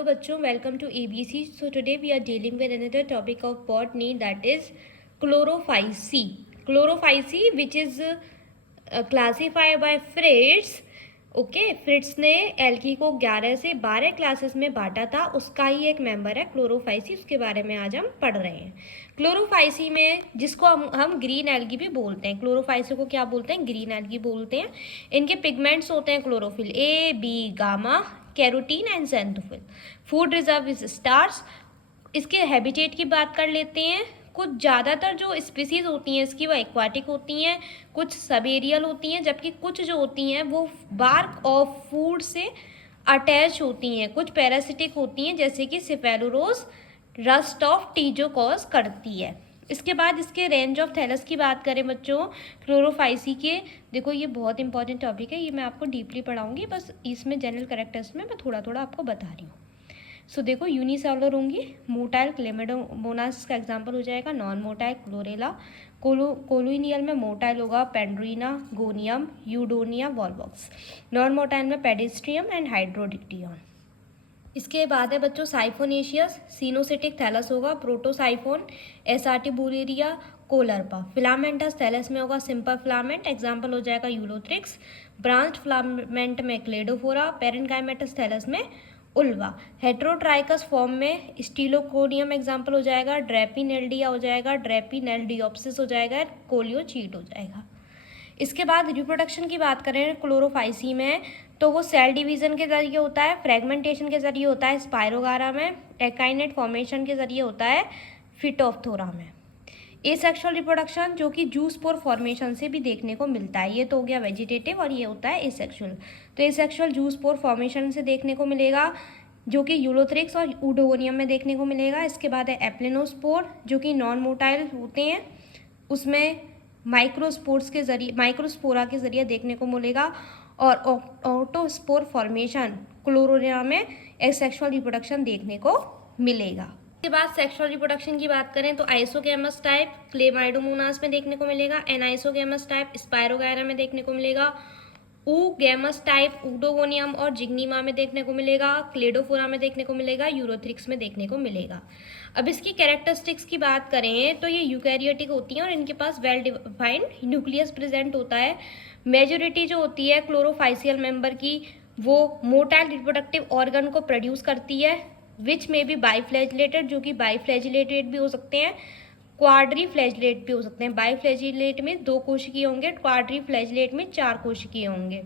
Hello bachcho, welcome to ABC. So today we are dealing with another topic of botany, that is chlorophyce. Chlorophyce, which is classified by Fritz. Okay, फ्रिट्स ने algae को 11 से 12 classes में बांटा था, उसका ही एक member है Chlorophyceae, उसके बारे में आज हम पढ़ रहे हैं। क्लोरोफाइसी में, जिसको हम ग्रीन एल्गी भी बोलते हैं, क्लोरोफाइसी को क्या बोलते हैं? ग्रीन एल्गी बोलते हैं। इनके पिगमेंट्स होते हैं chlorophyll A, B, gamma, carotene and xanthophyll. Food reserve is starch. इसके हैबिटेट की बात कर लेते हैं। कुछ ज़्यादातर जो स्पीसीज होती हैं इसकी वो एक्वाटिक होती हैं, कुछ सबेरियल होती हैं, जबकि कुछ जो होती हैं वो बार्क ऑफ फूड से अटैच होती हैं। कुछ पैरासिटिक होती हैं, जैसे कि सिफेलोरोस रस्ट ऑफ टी जो कॉज करती है। इसके बाद इसके रेंज ऑफ थैलस की बात करें बच्चों, क्लोरोफाइसी के, देखो ये बहुत इंपॉर्टेंट टॉपिक है, ये मैं आपको डीपली पढ़ाऊंगी, बस इसमें जनरल कैरेक्टर्स में मैं थोड़ा थोड़ा आपको बता रही हूँ। सो देखो, यूनिसेलुलर होंगी, मोटाइल क्लेमेडोमोनास का एग्जांपल हो जाएगा, नॉन मोटाइल क्लोरेला, कोलोनियल में मोटाइल होगा पेंड्रीना, गोनियम, यूडोनिया, वॉलवॉक्स, नॉन मोटाइल में पेडिस्ट्रियम एंड हाइड्रोडिक्टियन। इसके बाद है बच्चों साइफोनेशियस, सिनोसिटिक थैलस होगा, प्रोटोसाइफोन, एसार्टिबुलेरिया, कोलरपा। फिलामेंटस थैलस में होगा सिंपल फिलामेंट, एग्जांपल हो जाएगा यूलोथ्रिक्स। ब्रांच फिलामेंट में क्लेडोफोरा, पेरेन्काइमेटस थैलस में उल्वा। हेट्रोट्राइकस फॉर्म में स्टीलोकोनियम एग्जाम्पल हो जाएगा, ड्रेपिनेल्डिया हो जाएगा, ड्रेपिनेल्डियोप्सिस हो जाएगा, कोलियोचीट हो जाएगा। इसके बाद रिप्रोडक्शन की बात करें क्लोरोफाइसी में, तो वो सेल डिवीजन के जरिए होता है, फ्रेगमेंटेशन के जरिए होता है स्पायरोगारा में, एकाइनेट फॉर्मेशन के जरिए होता है फिटोफ्थोरा में। एसेक्सुअल रिप्रोडक्शन जो कि जूस्पोर फॉर्मेशन से भी देखने को मिलता है, ये तो हो गया वेजिटेटिव और ये होता है एसेक्सुअल। तो एसेक्सुअल जूस्पोर फॉर्मेशन से देखने को मिलेगा, जो कि यूलोथ्रिक्स और यूडोगोनियम में देखने को मिलेगा। इसके बाद है एप्लेनोस्पोर, जो कि नॉन मोटाइल होते हैं, उसमें माइक्रोस्पोरा के जरिए देखने को मिलेगा। और ऑटोस्पोर फॉर्मेशन क्लोरोनिया में एसेक्सुअल रिप्रोडक्शन देखने को मिलेगा। इसके बाद सेक्सुअल रिप्रोडक्शन की बात करें तो आइसोगैमस टाइप क्लेमाइडोमोनास में देखने को मिलेगा, एनाइसोगैमस टाइप स्पायरोगायरा में देखने को मिलेगा, ऊगैमस टाइप ऊडोगोनियम और जिग्नीमा में देखने को मिलेगा, क्लेडोफोरा में देखने को मिलेगा, यूरोथ्रिक्स में देखने को मिलेगा। अब इसकी कैरेक्टरिस्टिक्स की बात करें तो ये यूकैरियोटिक होती हैं और इनके पास वेल डिफाइंड न्यूक्लियस प्रेजेंट होता है। मेजोरिटी जो होती है क्लोरोफाइसियल मेंबर की वो मोटाइल रिप्रोडक्टिव ऑर्गन को प्रोड्यूस करती है, विच में भी बाईफ्लैजिलेटेड, जो कि बाईफ्लैजिलेटेड भी हो सकते हैं, क्वाड्री फ्लैजिलेट भी हो सकते हैं। बाईफ्लैजिलेट में 2 कोशिकीय होंगे, क्वाड्री फ्लैजिलेट में 4 कोशिकीय होंगे,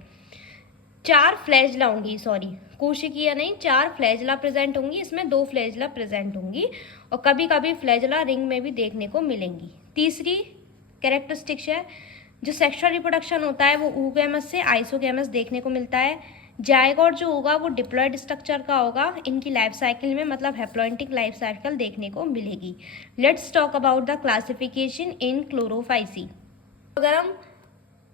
4 फ्लैजला होंगी, सॉरी कोशिकीय नहीं, 4 फ्लैजला प्रेजेंट होंगी, इसमें 2 फ्लैजला प्रेजेंट होंगी और कभी कभी फ्लैजला रिंग में भी देखने को मिलेंगी। तीसरी कैरेक्टरिस्टिक्स है, जो सेक्सुअल रिप्रोडक्शन होता है वो ऊगैमस से आइसोगैमस देखने को मिलता है। जायगोट जो होगा वो डिप्लॉयड स्ट्रक्चर का होगा, इनकी लाइफ साइकिल में मतलब हैप्लॉइंटिक लाइफ साइकिल देखने को मिलेगी। Let's talk about the classification in Chlorophyceae. अगर हम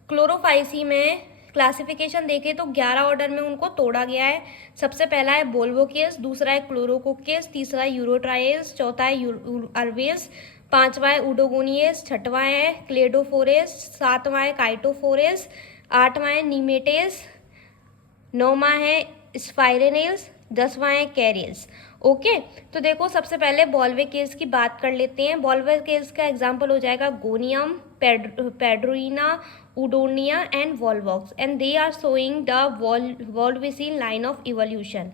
क्लोरोफाइसी में क्लासिफिकेशन देखें तो 11 ऑर्डर में उनको तोड़ा गया है। सबसे पहला है बोल्वोकेस, दूसरा है क्लोरोकोकेस, तीसरा है यूरोट्राइस, चौथा है अर्वेस, 5वां है ऊडोगोनियस, 6वां है क्लेडोफोरेस, 7वां है काइटोफोरेस, 8वां है नीमेटेस, 9वां है स्पाइरेनेल्स, 10वां है कैरियल्स। ओके, तो देखो सबसे पहले बॉल्वेकेल्स की बात कर लेते हैं। बॉल्वेकेल्स का एग्जांपल हो जाएगा Gonium, Pandorina, Eudorina and Volvox, and they are showing the volvocine line of evolution.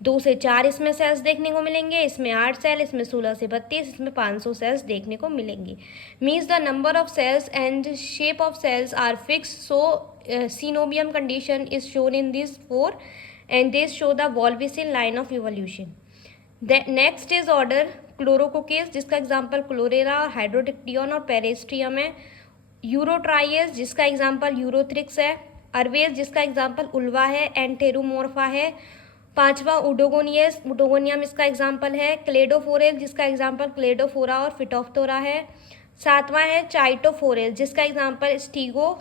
2 से 4 इसमें सेल्स देखने को मिलेंगे, इसमें 8 सेल, इसमें 16 से 32, इसमें 500 सेल्स देखने को मिलेंगी। Means the number of cells and shape of cells are fix, so synovium condition is shown in these 4 and they show the Volvicin line of evolution. The next is order Chlorococcus, जिसका example क्लोरेरा, हाइड्रोडिक्टियन और पेरेस्ट्रियम है। यूरोट्राइस जिसका example Ulothrix है। अर्वेस जिसका example uvula है, एंटेरोमोर्फा है। 5वां oedogonium इसका एग्जाम्पल है। क्लेडोफोरेल जिसका एग्जाम्पल क्लेडोफोरा और फिटोफ्थोरा है। 7वां है चाइटोफोरेल जिसका एग्जाम्पल स्टीगो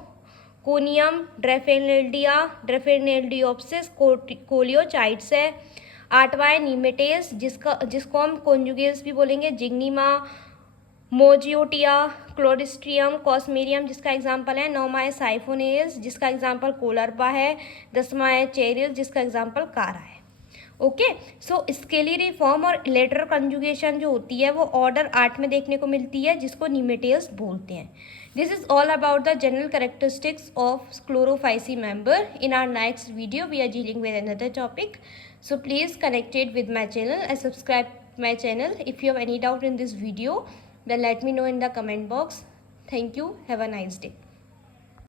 कोनियम, ड्रेफेनेल्डियोप्सिस, कोलियोचाइट्स है। 8वां है नीमेटेस जिसको हम कॉन्जुगेल्स भी बोलेंगे, जिग्नीमा, मोजियोटिया, क्लोरिस्ट्रियम, कॉस्मेरियम जिसका एग्जाम्पल है। 9वां है साइफोनेल्स जिसका एग्जाम्पल कोलरपा है। 10वां है चेरियस जिसका एग्जाम्पल कारा है। ओके, सो स्केलरी फॉर्म और लेटर कंजुगेशन जो होती है वो ऑर्डर 8 में देखने को मिलती है, जिसको निमेटेल्स बोलते हैं. This is all about the general characteristics of Chlorophyceae member. In our next video we are dealing with another topic. So please connected with my channel and subscribe my channel. If you have any doubt in this video, then let me know in the comment box. Thank you. Have a nice day.